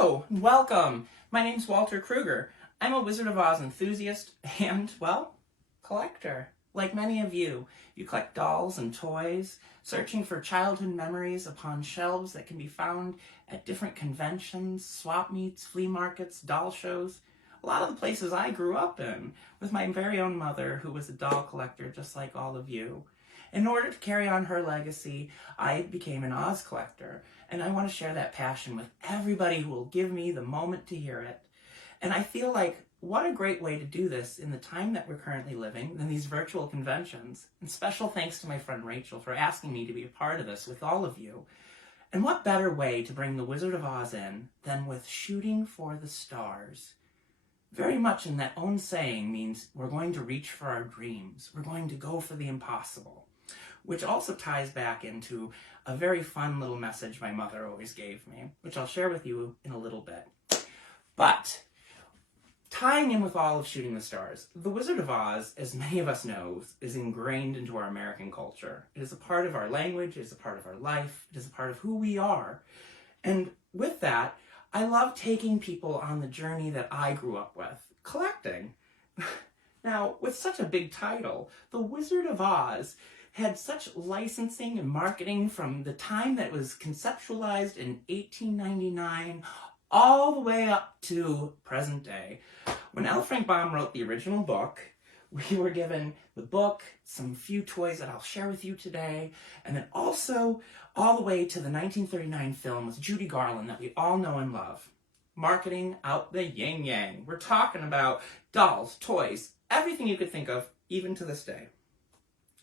Hello, welcome. My name's Walter Krueger. I'm a Wizard of Oz enthusiast and, well, collector. Like many of you, you collect dolls and toys, searching for childhood memories upon shelves that can be found at different conventions, swap meets, flea markets, doll shows. A lot of the places I grew up in, with my very own mother, who was a doll collector just like all of you. In order to carry on her legacy, I became an Oz collector, and I want to share that passion with everybody who will give me the moment to hear it. And I feel like, what a great way to do this in the time that we're currently living, in these virtual conventions. And special thanks to my friend Rachel for asking me to be a part of this with all of you. And what better way to bring the Wizard of Oz in than with shooting for the stars? Very much in that own saying means we're going to reach for our dreams. We're going to go for the impossible. Which also ties back into a very fun little message my mother always gave me, which I'll share with you in a little bit. But tying in with all of Shooting the Stars, the Wizard of Oz, as many of us know, is ingrained into our American culture. It is a part of our language, it is a part of our life, it is a part of who we are. And with that, I love taking people on the journey that I grew up with, collecting. Now, with such a big title, The Wizard of Oz had such licensing and marketing from the time that it was conceptualized in 1899 all the way up to present day. When L. Frank Baum wrote the original book, we were given the book, some few toys that I'll share with you today, and then also all the way to the 1939 film with Judy Garland that we all know and love. Marketing out the yin-yang. We're talking about dolls, toys, everything you could think of, even to this day.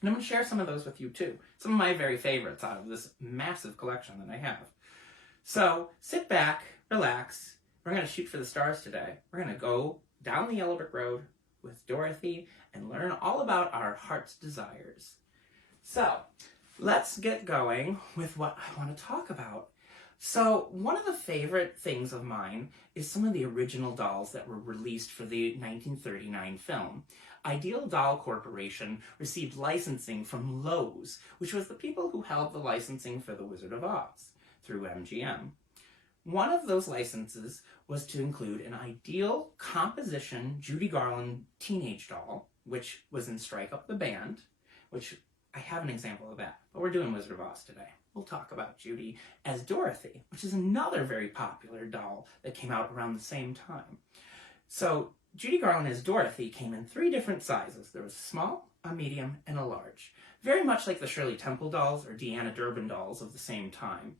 And I'm going to share some of those with you too. Some of my very favorites out of this massive collection that I have. So sit back, relax. We're going to shoot for the stars today. We're going to go down the yellow brick road with Dorothy and learn all about our heart's desires. So let's get going with what I want to talk about. So one of the favorite things of mine is some of the original dolls that were released for the 1939 film. Ideal Doll Corporation received licensing from Lowe's, which was the people who held the licensing for The Wizard of Oz through MGM. One of those licenses was to include an ideal composition Judy Garland teenage doll, which was in Strike Up the Band, which I have an example of that, but we're doing Wizard of Oz today. We'll talk about Judy as Dorothy, which is another very popular doll that came out around the same time. So Judy Garland as Dorothy came in 3 different sizes. There was a small, a medium, and a large. Very much like the Shirley Temple dolls or Deanna Durbin dolls of the same time.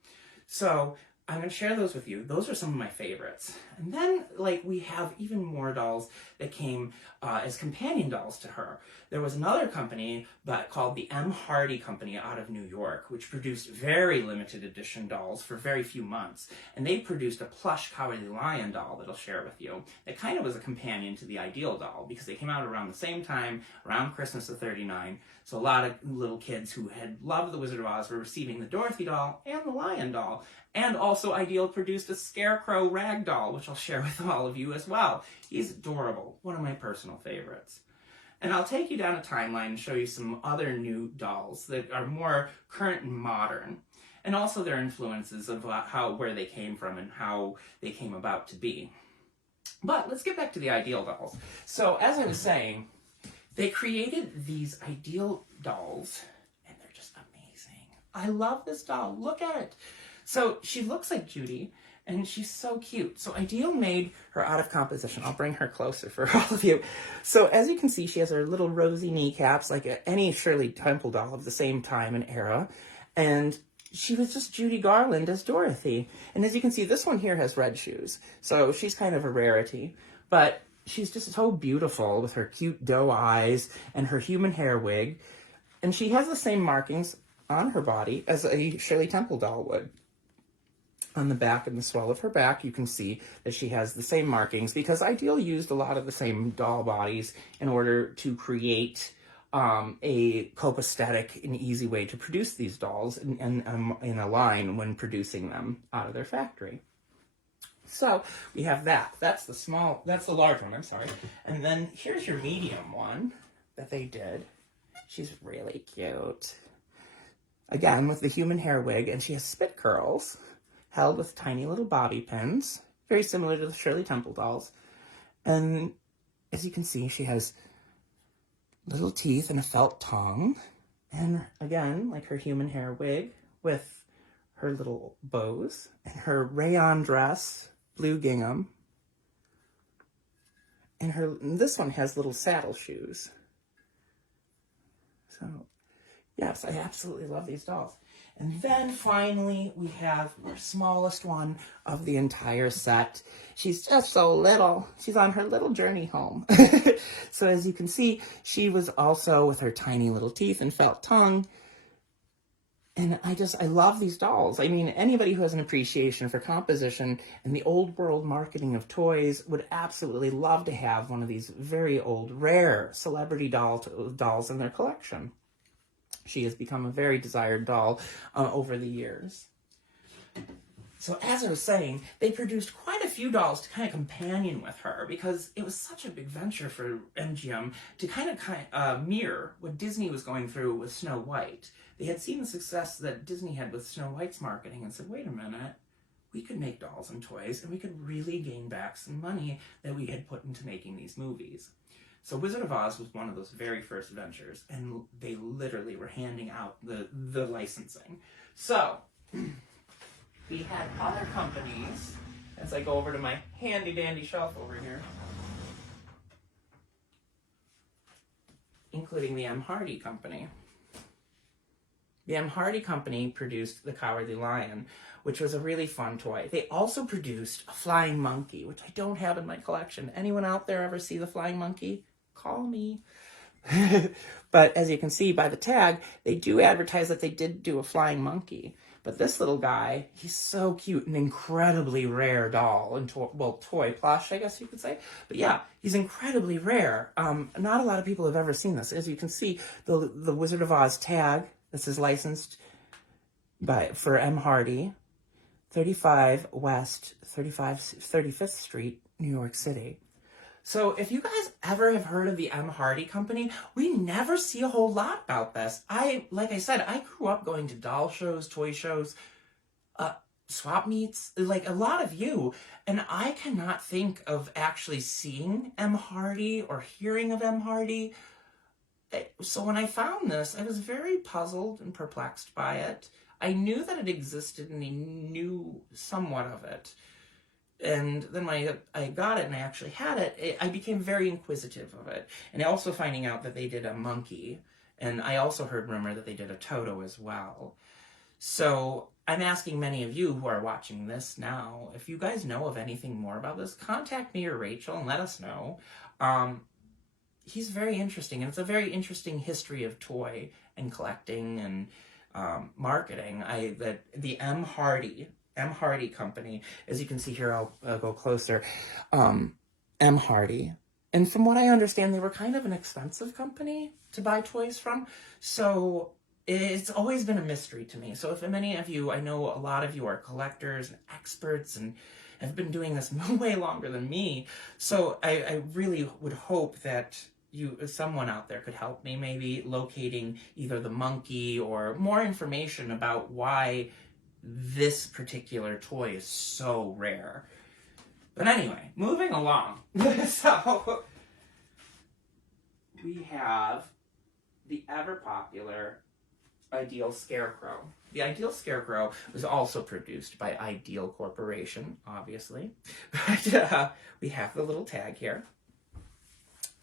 So I'm going to share those with you. Those are some of my favorites. And then, we have even more dolls that came as companion dolls to her. There was another company called the M. Hardy Company out of New York, which produced very limited edition dolls for very few months. And they produced a plush Cowardly Lion doll that I'll share with you that kind of was a companion to the Ideal doll because they came out around the same time, around Christmas of '39. So a lot of little kids who had loved The Wizard of Oz were receiving the Dorothy doll and the Lion doll. And also Ideal produced a Scarecrow rag doll, which I'll share with all of you as well. He's adorable, one of my personal favorites. And I'll take you down a timeline and show you some other new dolls that are more current and modern. And also their influences of where they came from and how they came about to be. But let's get back to the Ideal dolls. So as I was saying, they created these Ideal dolls, and they're just amazing. I love this doll. Look at it. So she looks like Judy, and she's so cute. So Ideal made her out of composition. I'll bring her closer for all of you. So as you can see, she has her little rosy kneecaps, like any Shirley Temple doll of the same time and era. And she was just Judy Garland as Dorothy. And as you can see, this one here has red shoes. So she's kind of a rarity. But she's just so beautiful with her cute doe eyes and her human hair wig. And she has the same markings on her body as a Shirley Temple doll would. On the back and the swell of her back, you can see that she has the same markings because Ideal used a lot of the same doll bodies in order to create a copacetic and easy way to produce these dolls in a line when producing them out of their factory. So we have that. That's the large one, I'm sorry. And then here's your medium one that they did. She's really cute. Again, with the human hair wig, and she has spit curls held with tiny little bobby pins. very similar to the Shirley Temple dolls. And as you can see, she has little teeth and a felt tongue. And again, like her human hair wig with her little bows and her rayon dress, blue gingham. And this one has little saddle shoes. So, yes, I absolutely love these dolls. And then finally, we have our smallest one of the entire set. She's just so little. She's on her little journey home. So as you can see, she was also with her tiny little teeth and felt tongue. And I love these dolls. I mean, anybody who has an appreciation for composition and the old world marketing of toys would absolutely love to have one of these very old, rare celebrity dolls in their collection. She has become a very desired doll over the years. So as I was saying, they produced quite a few dolls to kind of companion with her because it was such a big venture for MGM to kind of mirror what Disney was going through with Snow White. They had seen the success that Disney had with Snow White's marketing and said, wait a minute, we could make dolls and toys and we could really gain back some money that we had put into making these movies. So Wizard of Oz was one of those very first ventures, and they literally were handing out the licensing. So we had other companies, as I go over to my handy dandy shelf over here, including the M. Hardy Company. The M. Hardy Company produced The Cowardly Lion, which was a really fun toy. They also produced a flying monkey, which I don't have in my collection. Anyone out there ever see the flying monkey? Call me. But as you can see by the tag, they do advertise that they did do a flying monkey. But this little guy, he's so cute, an incredibly rare doll, and toy plush, I guess you could say. But yeah, he's incredibly rare. Not a lot of people have ever seen this. As you can see, the Wizard of Oz tag, this is licensed for M. Hardy, 35 West 35th Street, New York City. So if you guys ever have heard of the M. Hardy Company, we never see a whole lot about this. Like I said, I grew up going to doll shows, toy shows, swap meets, like a lot of you, and I cannot think of actually seeing M. Hardy or hearing of M. Hardy. So when I found this, I was very puzzled and perplexed by it. I knew that it existed and I knew somewhat of it. And then when I got it and I actually had it, I became very inquisitive of it. And also finding out that they did a monkey. And I also heard rumor that they did a Toto as well. So I'm asking many of you who are watching this now, if you guys know of anything more about this, contact me or Rachel and let us know. He's very interesting, and it's a very interesting history of toy and collecting and marketing. The M. Hardy Company, as you can see here, I'll go closer, M. Hardy. And from what I understand, they were kind of an expensive company to buy toys from, so it's always been a mystery to me. So if many of you, I know a lot of you are collectors and experts and have been doing this way longer than me, so I really would hope that someone out there could help me, maybe locating either the monkey or more information about why this particular toy is so rare. But anyway, moving along. So we have the ever popular Ideal Scarecrow. The Ideal Scarecrow was also produced by Ideal Corporation, obviously. But we have the little tag here.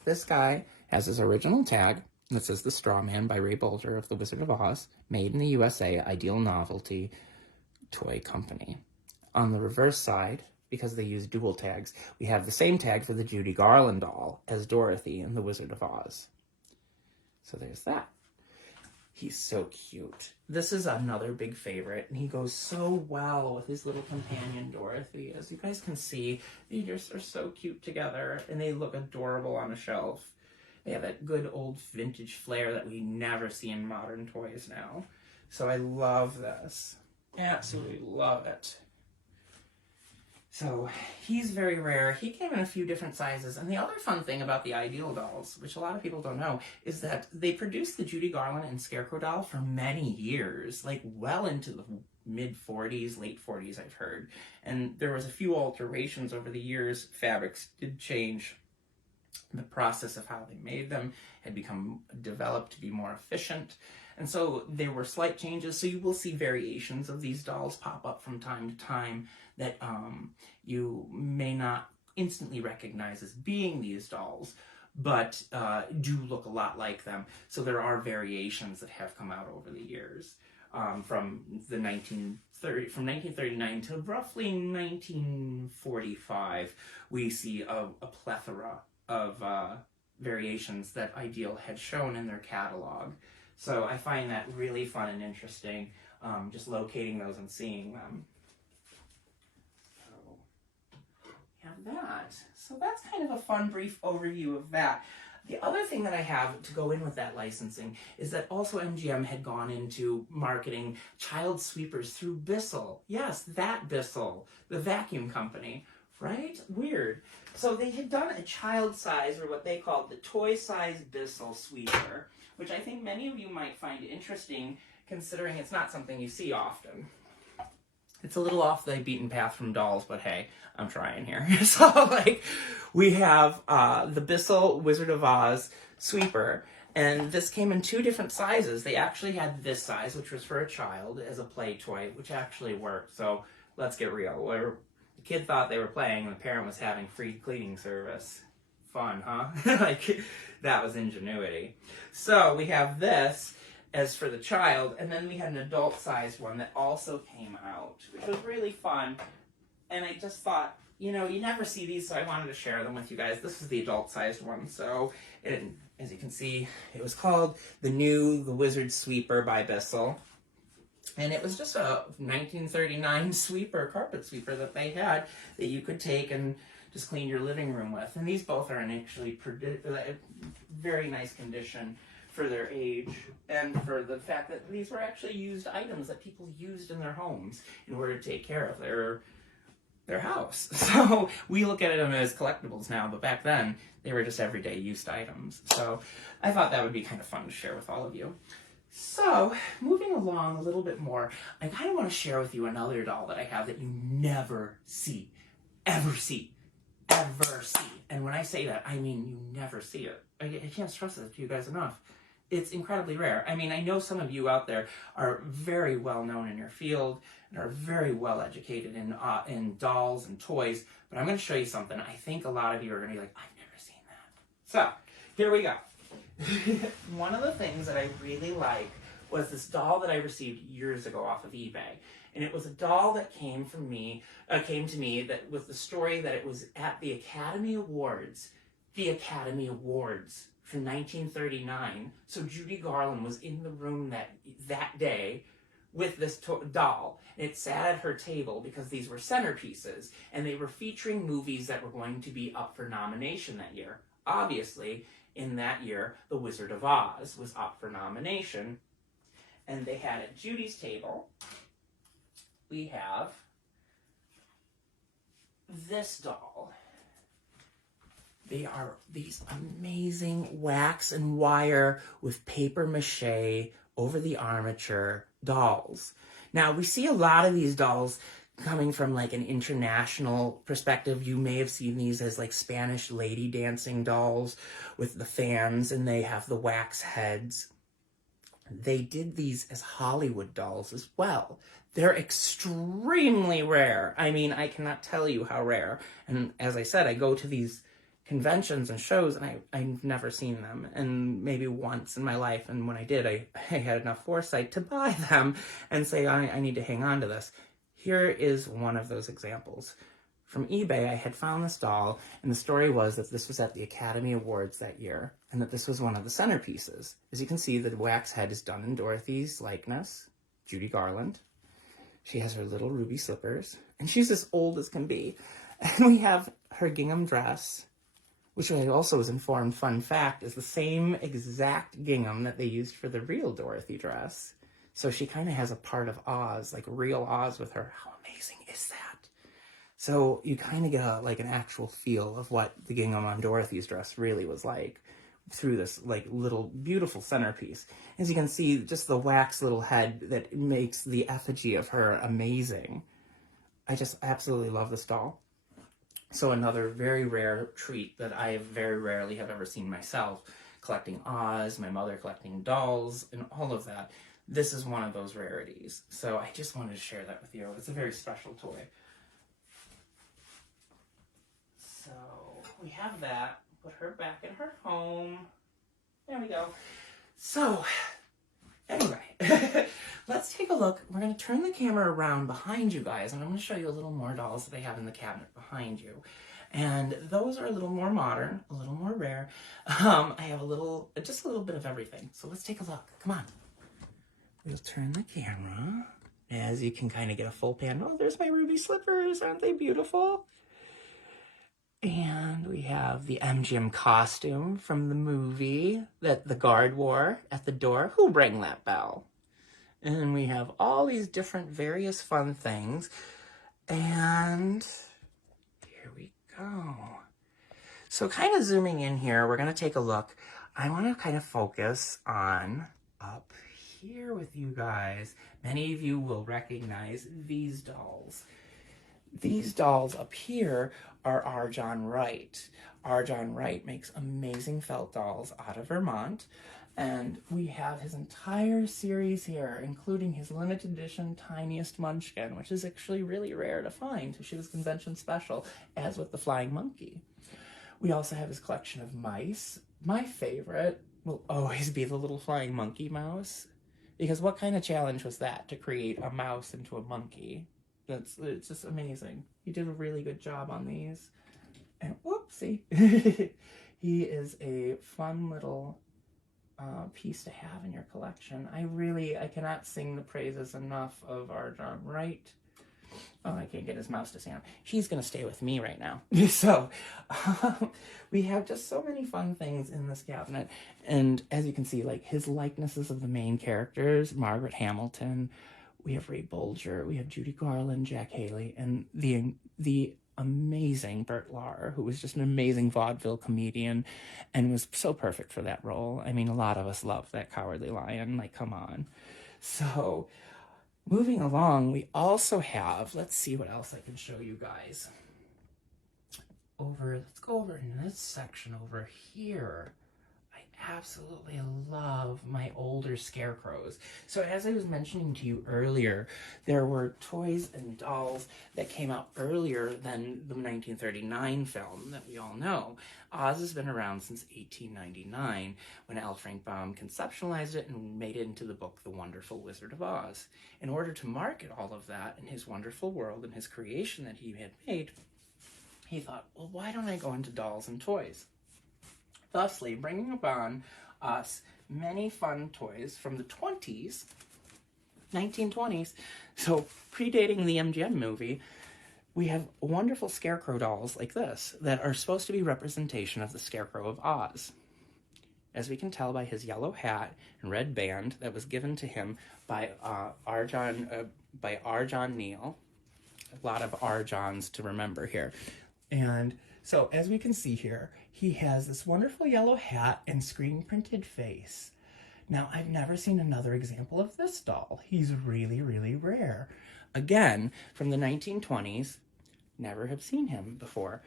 This guy has his original tag that says The Straw Man by Ray Bolger of The Wizard of Oz, made in the USA, Ideal Novelty Toy Company. On the reverse side, because they use dual tags, we have the same tag for the Judy Garland doll as Dorothy in The Wizard of Oz. So there's that. He's so cute. This is another big favorite, and he goes so well with his little companion, Dorothy. As you guys can see, they just are so cute together, and they look adorable on a shelf. They have that good old vintage flair that we never see in modern toys now. So I love this. Absolutely love it. So he's very rare. He came in a few different sizes. And the other fun thing about the Ideal dolls, which a lot of people don't know, is that they produced the Judy Garland and Scarecrow doll for many years, like well into the mid-40s, late 40s, I've heard. And there was a few alterations over the years. Fabrics did change. The process of how they made them had become developed to be more efficient. And so there were slight changes. So you will see variations of these dolls pop up from time to time that you may not instantly recognize as being these dolls, but do look a lot like them. So there are variations that have come out over the years. From 1939 to roughly 1945, we see a plethora of variations that Ideal had shown in their catalog. So I find that really fun and interesting, just locating those and seeing them. So we have that. So that's kind of a fun, brief overview of that. The other thing that I have to go in with that licensing is that also MGM had gone into marketing child sweepers through Bissell. Yes, that Bissell, the vacuum company, right? Weird. So they had done a child size, or what they called the toy size Bissell sweeper, which I think many of you might find interesting, considering it's not something you see often. It's a little off the beaten path from dolls, but hey, I'm trying here. So, like, we have the Bissell Wizard of Oz sweeper, and this came in 2 different sizes. They actually had this size, which was for a child, as a play toy, which actually worked. So, let's get real. The kid thought they were playing, and the parent was having free cleaning service. Fun, huh? Like, that was ingenuity. So, we have this as for the child, and then we had an adult-sized one that also came out, which was really fun. And I just thought, you know, you never see these, so I wanted to share them with you guys. This is the adult-sized one. So, as you can see, it was called The Wizard Sweeper by Bissell. And it was just a 1939 sweeper, carpet sweeper that they had that you could take and just clean your living room with. And these both are in actually very nice condition for their age, and for the fact that these were actually used items that people used in their homes in order to take care of their house. So we look at them as collectibles now, but back then they were just everyday used items. So I thought that would be kind of fun to share with all of you. So moving along a little bit more, I kind of want to share with you another doll that I have that you never see, ever see, ever see. And when I say that, I mean you never see it. I can't stress it to you guys enough. It's incredibly rare. I mean, I know some of you out there are very well known in your field and are very well educated in dolls and toys, but I'm going to show you something. I think a lot of you are going to be like, I've never seen that. So, here we go. One of the things that I really like was this doll that I received years ago off of eBay. And it was a doll that came to me that was the story that it was at the Academy Awards. The Academy Awards for 1939. So Judy Garland was in the room that day with this doll. It sat at her table because these were centerpieces, and they were featuring movies that were going to be up for nomination that year. Obviously, in that year, The Wizard of Oz was up for nomination, and they had at Judy's table, we have this doll. They are these amazing wax and wire with paper mache over the armature dolls. Now, we see a lot of these dolls coming from like an international perspective. You may have seen these as like Spanish lady dancing dolls with the fans, and they have the wax heads. They did these as Hollywood dolls as well. They're extremely rare. I mean, I cannot tell you how rare. And as I said, I go to these conventions and shows, and I've never seen them, and maybe once in my life, and when I did, I had enough foresight to buy them and say, I need to hang on to this. Here is one of those examples. From eBay, I had found this doll, and the story was that this was at the Academy Awards that year, and that this was one of the centerpieces. As you can see, the wax head is done in Dorothy's likeness, Judy Garland. She has her little ruby slippers, and she's as old as can be. And we have her gingham dress, which I also was informed, fun fact, is the same exact gingham that they used for the real Dorothy dress. So she kind of has a part of Oz, like real Oz with her. How amazing is that? So you kind of get like an actual feel of what the gingham on Dorothy's dress really was like. through this like little beautiful centerpiece. As you can see, just the wax little head that makes the effigy of her amazing. I just absolutely love this doll. So another very rare treat that I very rarely have ever seen myself, collecting Oz, my mother collecting dolls, and all of that. This is one of those rarities. So I just wanted to share that with you. It's a very special toy. So we have that. Put her back in her home. There we go. So anyway, let's take a look. We're going to turn the camera around behind you guys, and I'm going to show you a little more dolls that they have in the cabinet behind you. And those are a little more modern, a little more rare. I have just a little bit of everything. So let's take a look. Come on. We'll turn the camera as you can kind of get a full pan. Oh, there's my ruby slippers. Aren't they beautiful? And we have the MGM costume from the movie that the guard wore at the door. Who rang that bell? And we have all these different various fun things. And here we go. So kind of zooming in here, we're going to take a look. I want to kind of focus on up here with you guys. Many of you will recognize these dolls. These dolls up here are R. John Wright. R. John Wright makes amazing felt dolls out of Vermont. And we have his entire series here, including his limited edition Tiniest Munchkin, which is actually really rare to find. She was convention special, as with the Flying Monkey. We also have his collection of mice. My favorite will always be the little Flying Monkey mouse. Because what kind of challenge was that, to create a mouse into a monkey? It's just amazing. He did a really good job on these. And whoopsie. He is a fun little piece to have in your collection. I cannot sing the praises enough of R. John Wright. Oh, I can't get his mouse to stand. She's going to stay with me right now. So, we have just so many fun things in this cabinet. And as you can see, like his likenesses of the main characters, Margaret Hamilton, we have Ray Bolger, we have Judy Garland, Jack Haley, and the amazing Bert Lahr, who was just an amazing vaudeville comedian and was so perfect for that role. I mean, a lot of us love that Cowardly Lion. Like, come on. So, moving along, we also have, let's see what else I can show you guys. Let's go over in this section over here. I absolutely love my older Scarecrows. So as I was mentioning to you earlier, there were toys and dolls that came out earlier than the 1939 film that we all know. Oz has been around since 1899, when L. Frank Baum conceptualized it and made it into the book The Wonderful Wizard of Oz. In order to market all of that in his wonderful world and his creation that he had made, he thought, well, why don't I go into dolls and toys? Thusly, bringing upon us many fun toys from the 1920s, so predating the MGM movie. We have wonderful Scarecrow dolls like this that are supposed to be representation of the Scarecrow of Oz. As we can tell by his yellow hat and red band that was given to him by R. John Neal. A lot of R. Johns to remember here. And so, as we can see here, he has this wonderful yellow hat and screen-printed face. Now, I've never seen another example of this doll. He's really, really rare. Again, from the 1920s, never have seen him before.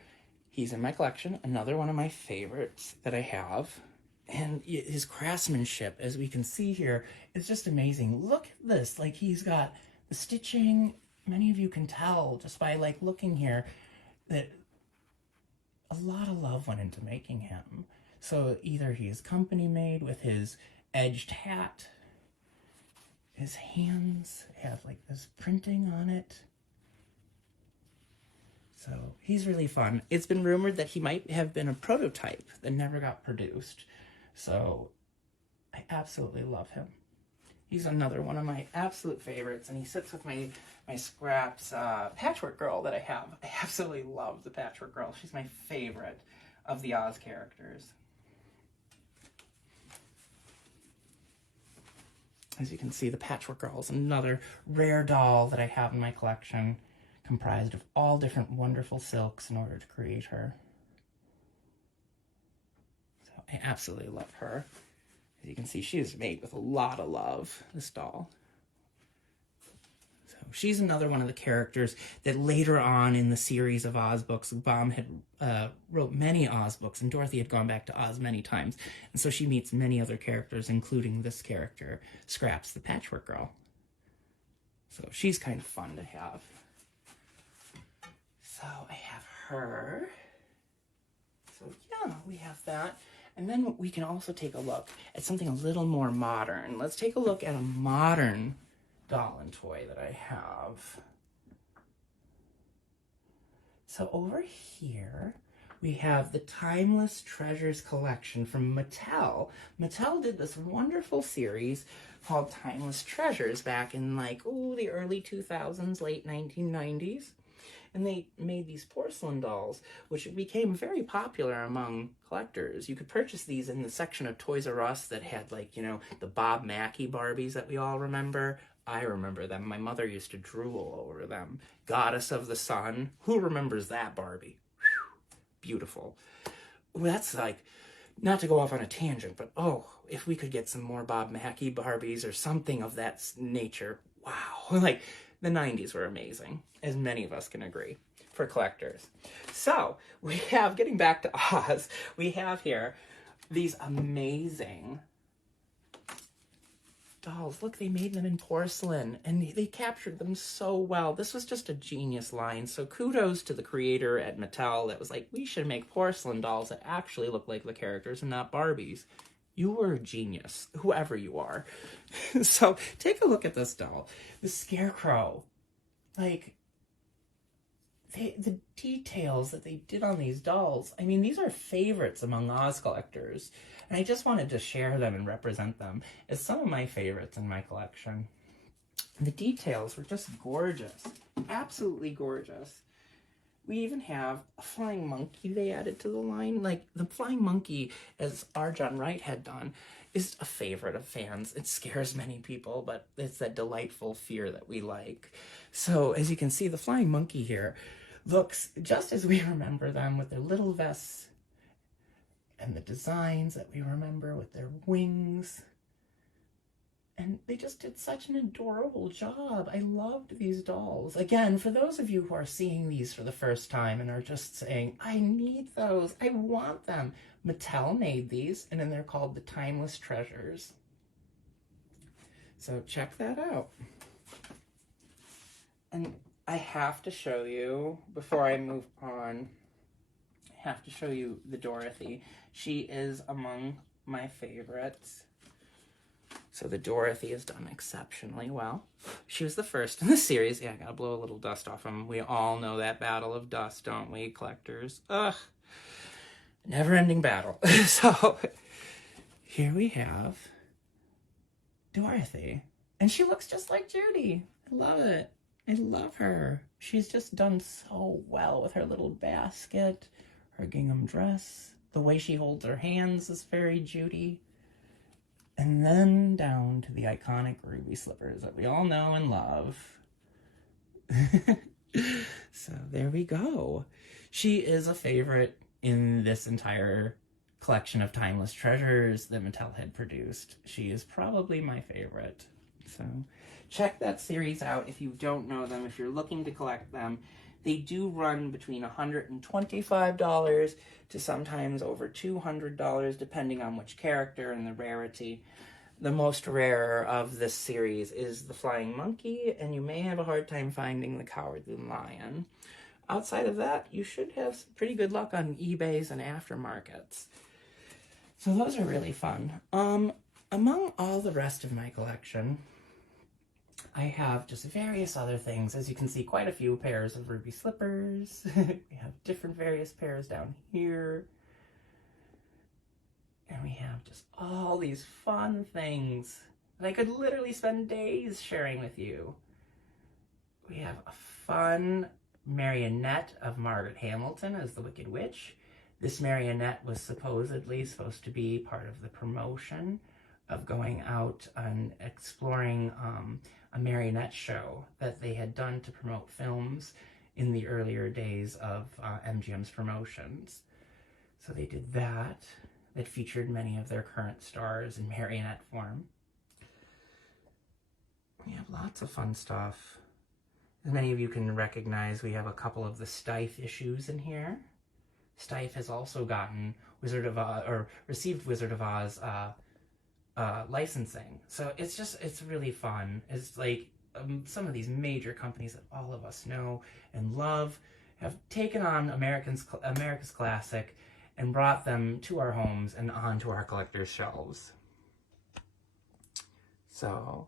He's in my collection, another one of my favorites that I have. And his craftsmanship, as we can see here, is just amazing. Look at this. Like, he's got the stitching. Many of you can tell just by, like, looking here that a lot of love went into making him. So either he is company made with his edged hat, his hands have like this printing on it. So he's really fun. It's been rumored that he might have been a prototype that never got produced. So I absolutely love him. He's another one of my absolute favorites, and he sits with my scraps Patchwork Girl that I have. I absolutely love the Patchwork Girl. She's my favorite of the Oz characters. As you can see, the Patchwork Girl is another rare doll that I have in my collection, comprised of all different wonderful silks in order to create her. So I absolutely love her. As you can see, she is made with a lot of love, this doll. So she's another one of the characters that later on in the series of Oz books, Baum had wrote many Oz books, and Dorothy had gone back to Oz many times. And so she meets many other characters, including this character, Scraps, the Patchwork Girl. So she's kind of fun to have. So I have her. So yeah, we have that. And then we can also take a look at something a little more modern. Let's take a look at a modern doll and toy that I have. So over here, we have the Timeless Treasures collection from Mattel. Mattel did this wonderful series called Timeless Treasures back in the early 2000s, late 1990s. And they made these porcelain dolls, which became very popular among collectors. You could purchase these in the section of Toys R Us that had the Bob Mackie Barbies that we all remember. I remember them. My mother used to drool over them. Goddess of the Sun. Who remembers that Barbie? Whew, beautiful. Well, that's not to go off on a tangent, but if we could get some more Bob Mackie Barbies or something of that nature. Wow. The 90s were amazing, as many of us can agree, for collectors. So, we have, getting back to Oz, we have here these amazing dolls. Look, they made them in porcelain, and they captured them so well. This was just a genius line, so kudos to the creator at Mattel that was like, we should make porcelain dolls that actually look like the characters and not Barbies. You were a genius, whoever you are. So, take a look at this doll. The Scarecrow. The details that they did on these dolls. I mean, these are favorites among Oz collectors. And I just wanted to share them and represent them as some of my favorites in my collection. The details were just gorgeous. Absolutely gorgeous. We even have a flying monkey they added to the line. The flying monkey, as R. John Wright had done, is a favorite of fans. It scares many people, but it's that delightful fear that we like. So, as you can see, the flying monkey here looks just as we remember them, with their little vests and the designs that we remember with their wings. And they just did such an adorable job. I loved these dolls. Again, for those of you who are seeing these for the first time and are just saying, I need those, I want them. Mattel made these, and then they're called the Timeless Treasures. So check that out. And I have to show you, before I move on, I have to show you the Dorothy. She is among my favorites. So the Dorothy is done exceptionally well. She was the first in the series. Yeah, I gotta blow a little dust off them. We all know that battle of dust, don't we, collectors? Ugh. Never-ending battle. So, here we have Dorothy. And she looks just like Judy. I love it. I love her. She's just done so well with her little basket, her gingham dress. The way she holds her hands is very Judy. And then down to the iconic ruby slippers that we all know and love. So there we go. She is a favorite in this entire collection of Timeless Treasures that Mattel had produced. She is probably my favorite. So check that series out if you don't know them, if you're looking to collect them. They do run between $125 to sometimes over $200, depending on which character and the rarity. The most rare of this series is the Flying Monkey, and you may have a hard time finding the Cowardly Lion. Outside of that, you should have pretty good luck on eBays and aftermarkets. So those are really fun. Among all the rest of my collection, I have just various other things. As you can see, quite a few pairs of ruby slippers. We have different various pairs down here. And we have just all these fun things that I could literally spend days sharing with you. We have a fun marionette of Margaret Hamilton as the Wicked Witch. This marionette was supposedly supposed to be part of the promotion of going out and exploring a marionette show that they had done to promote films in the earlier days of MGM's promotions. So they did that. that featured many of their current stars in marionette form. We have lots of fun stuff. As many of you can recognize, we have a couple of the Stife issues in here. Stife has also gotten received Wizard of Oz licensing. So it's really fun. It's like some of these major companies that all of us know and love have taken on America's classic and brought them to our homes and onto our collector's shelves. So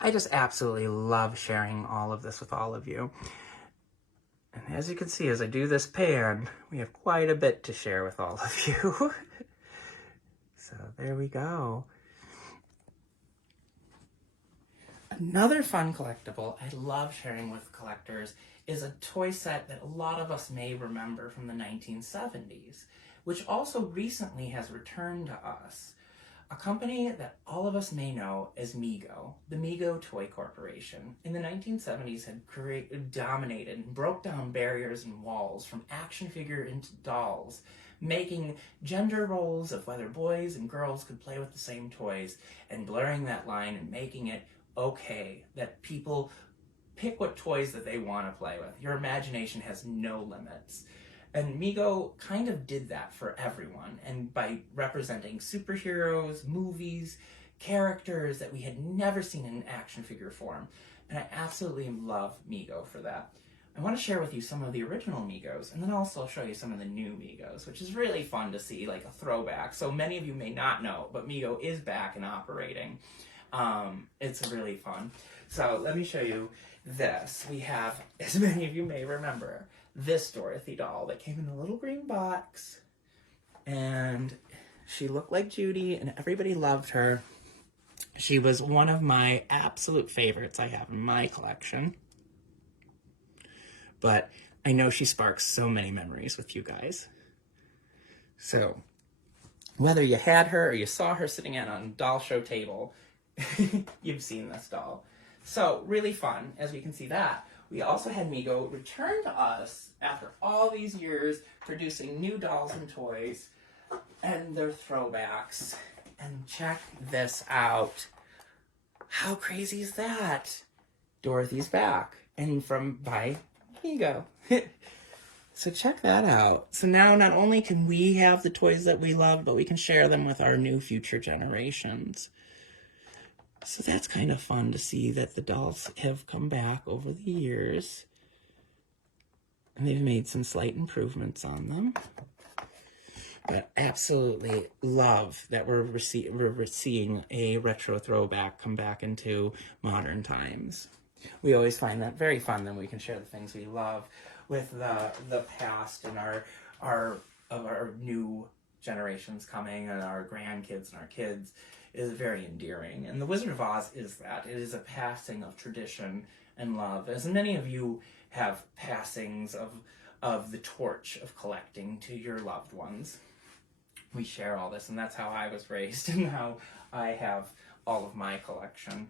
I just absolutely love sharing all of this with all of you. And as you can see, as I do this pan, we have quite a bit to share with all of you. So there we go. Another fun collectible I love sharing with collectors is a toy set that a lot of us may remember from the 1970s, which also recently has returned to us. A company that all of us may know as Mego, the Mego Toy Corporation, in the 1970s had dominated and broke down barriers and walls from action figure into dolls, making gender roles of whether boys and girls could play with the same toys and blurring that line and making it okay that people pick what toys that they want to play with. Your imagination has no limits. And Mego kind of did that for everyone, and by representing superheroes, movies, characters that we had never seen in action figure form. And I absolutely love Mego for that. I want to share with you some of the original Megos, and then also I'll show you some of the new Megos, which is really fun to see, like a throwback. So many of you may not know, but Mego is back and operating. It's really fun. So let me show you this. We have, as many of you may remember, this Dorothy doll that came in a little green box, and she looked like Judy and everybody loved her. She was one of my absolute favorites I have in my collection, but I know she sparks so many memories with you guys. So whether you had her or you saw her sitting at a doll show table, you've seen this doll. So really fun, as we can see that. We also had Mego return to us after all these years producing new dolls and toys and their throwbacks. And check this out. How crazy is that? Dorothy's back, and by Mego. So check that out. So now not only can we have the toys that we love, but we can share them with our new future generations. So that's kind of fun to see that the dolls have come back over the years. And they've made some slight improvements on them. But absolutely love that we're seeing a retro throwback come back into modern times. We always find that very fun, then we can share the things we love with the past and our new generations coming and our grandkids and our kids. Is very endearing. And the Wizard of Oz is that. It is a passing of tradition and love. As many of you have passings of the torch of collecting to your loved ones. We share all this, and that's how I was raised and how I have all of my collection.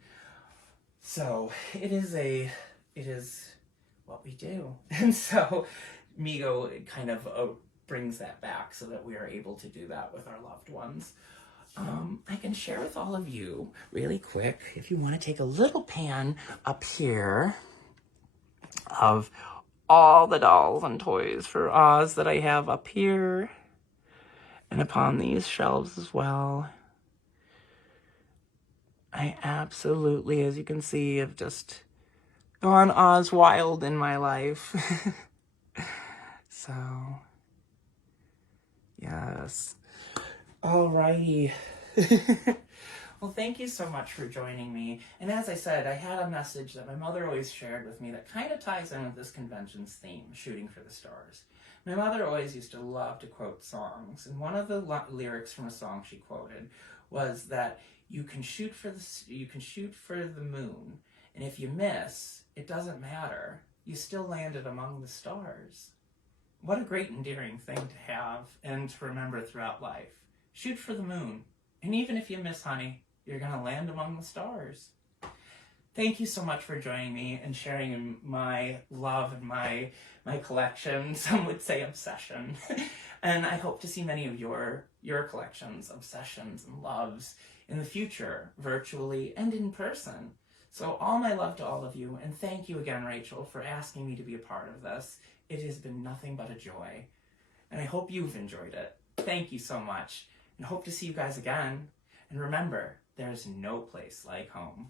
So it is what we do. And so Mego kind of brings that back so that we are able to do that with our loved ones. I can share with all of you really quick, if you want to take a little pan up here of all the dolls and toys for Oz that I have up here and upon these shelves as well. I absolutely, as you can see, have just gone Oz wild in my life. So, yes. Alrighty. Well, thank you so much for joining me. And as I said, I had a message that my mother always shared with me that kind of ties in with this convention's theme, shooting for the stars. My mother always used to love to quote songs, and one of the lyrics from a song she quoted was that you can shoot for the moon, and if you miss, it doesn't matter. You still landed among the stars. What a great endearing thing to have and to remember throughout life. Shoot for the moon. And even if you miss, honey, you're going to land among the stars. Thank you so much for joining me and sharing in my love and my collection, some would say obsession. And I hope to see many of your collections, obsessions, and loves in the future, virtually and in person. So all my love to all of you, and thank you again, Rachel, for asking me to be a part of this. It has been nothing but a joy. And I hope you've enjoyed it. Thank you so much, and hope to see you guys again. And remember, there's no place like home.